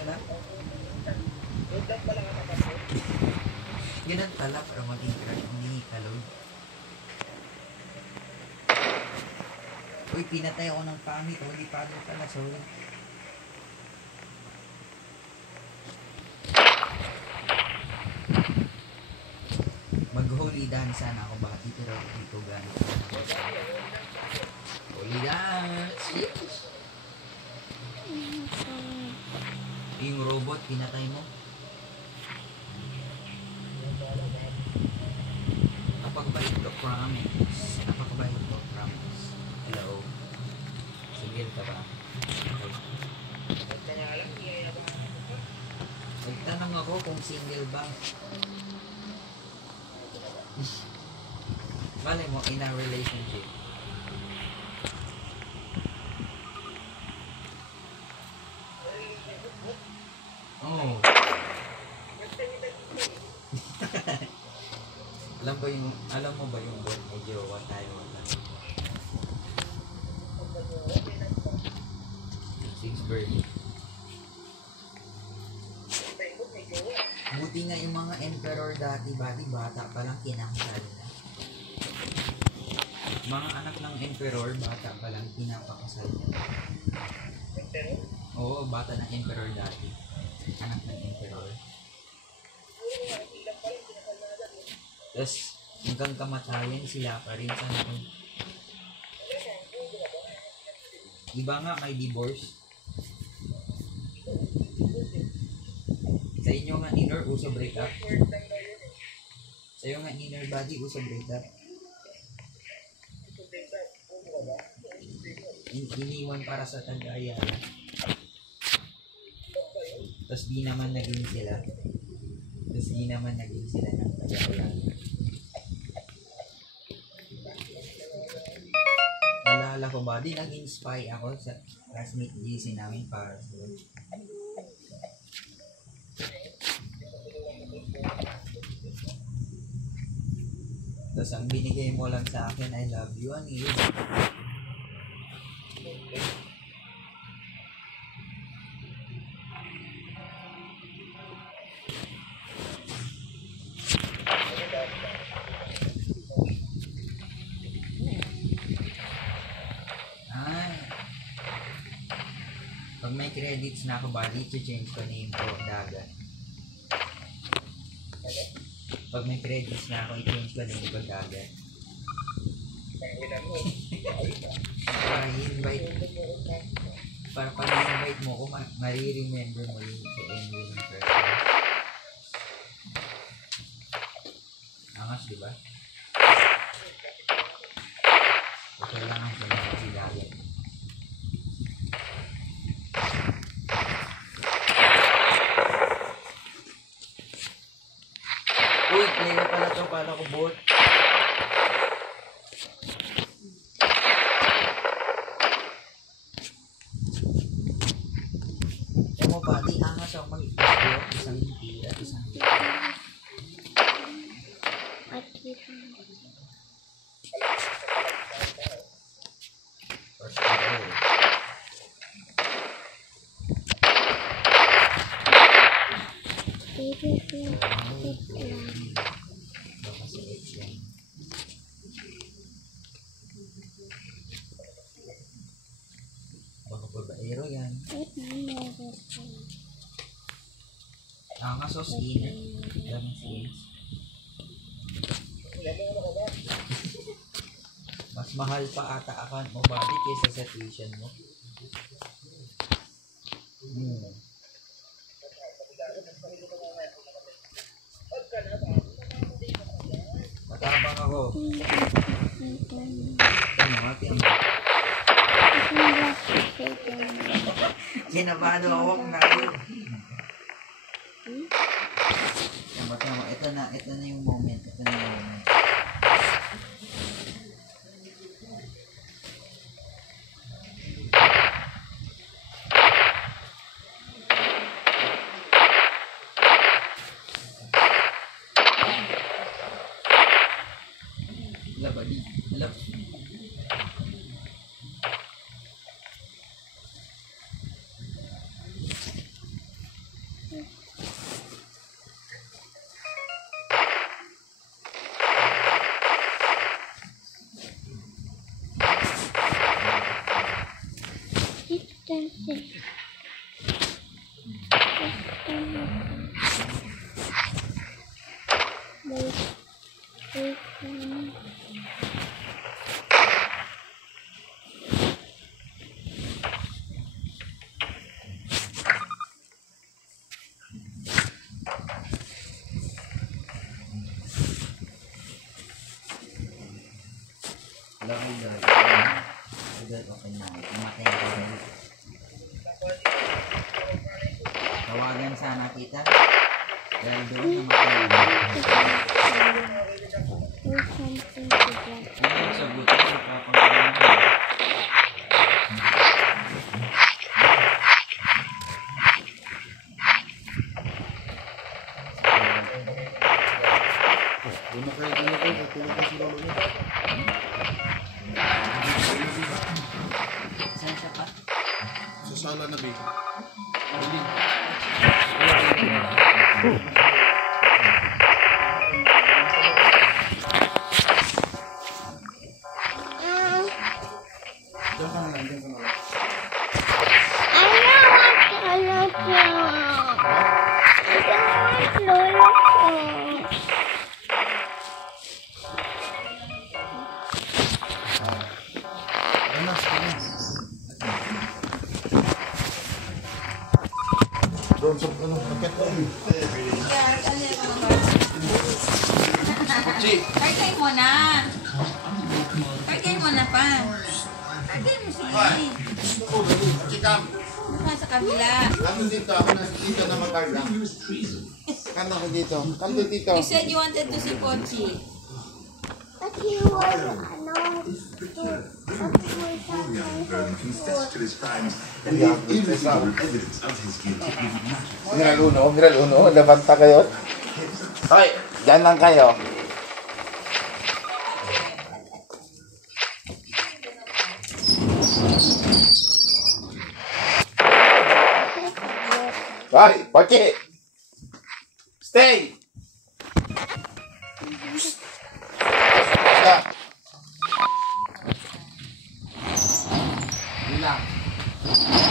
Wala. Ganun pala para maging crush ang nihikalog. Uy, pinatay ako ng pangit. Hindi pa rin pala. Sorry. Mag-holy dance sana ako bati pero hindi ko gano'n. Holy dance! Yes! Yung robot, pinatay mo? Napakabait ko, promise. Napakabait ko, promise. Hello? Single ka ba? Nagtanong ako kung single ba. Malay mo, in a relationship. Oh. Alam mo ba yung boy may jowa tayo wala? 6 birthday. Buti nga yung mga emperor dati bata pa lang kinakasal na. Mga anak ng emperor bata pa lang pinapakasal na. Oo, bata ng emperor dati. Anak ng emperor. Tapos hanggang kamatayan sila pa rin sa ano. Iba nga may divorce. Sa inyo nga inner uso break up. Sa iyo nga inner body uso break up. Iniwan para sa tagaya. Tapos di naman naging sila ng tagaya. Nalala ko ba, di naging spy ako sa classmate GC namin para sa tapos ang binigay mo lang sa akin, I love you, ano yun? Pag may credits na ako ba, i-change ko name ko, Dagat. Pag may credits na ako, i-change ko name ko, Dagat. Para i-invite mo ko, mari-remember mo yung sa ending ng person. Angas, diba? Kailangan ko na si Dagat. Uy, player pala to, pala ko bot. Mo ba, di angas ako mag-video, isang hindi at isang hindi. First of all. Baka sa H yan. Baka babaero yan. Angas o skin. Daming skins. Mas mahal pa ata account mo bali kaysa sa tuition mo. Matapang ako. Kinabado ako kung nakin. Tama. Ito na yung moment. Labadi. Lab. Tawagan sana kita dahil doon namatay. Ano sagutin sa kapangkalan ko? Doon na kayo, tutulog ka sa lolo niya. Saan siya pa? Sa sala na ba? Diyan ka na lang, diyan ka na lang. Doon sa ano, raket na yun. Kargay mo na. Kargay mo na pa. Kargay mo siya. Chikam, Naka sa kabila. ano dito? Ako na dito na makarga. Kano ko dito? Kano dito? You said you wanted to see Pochi. But he was confessed to his crimes and gave irrefutable evidence of his guilt. Hiral uno, labanta kayo. Hoy, dyan lang kayo. Hoy, Pochi! Stay! Relax.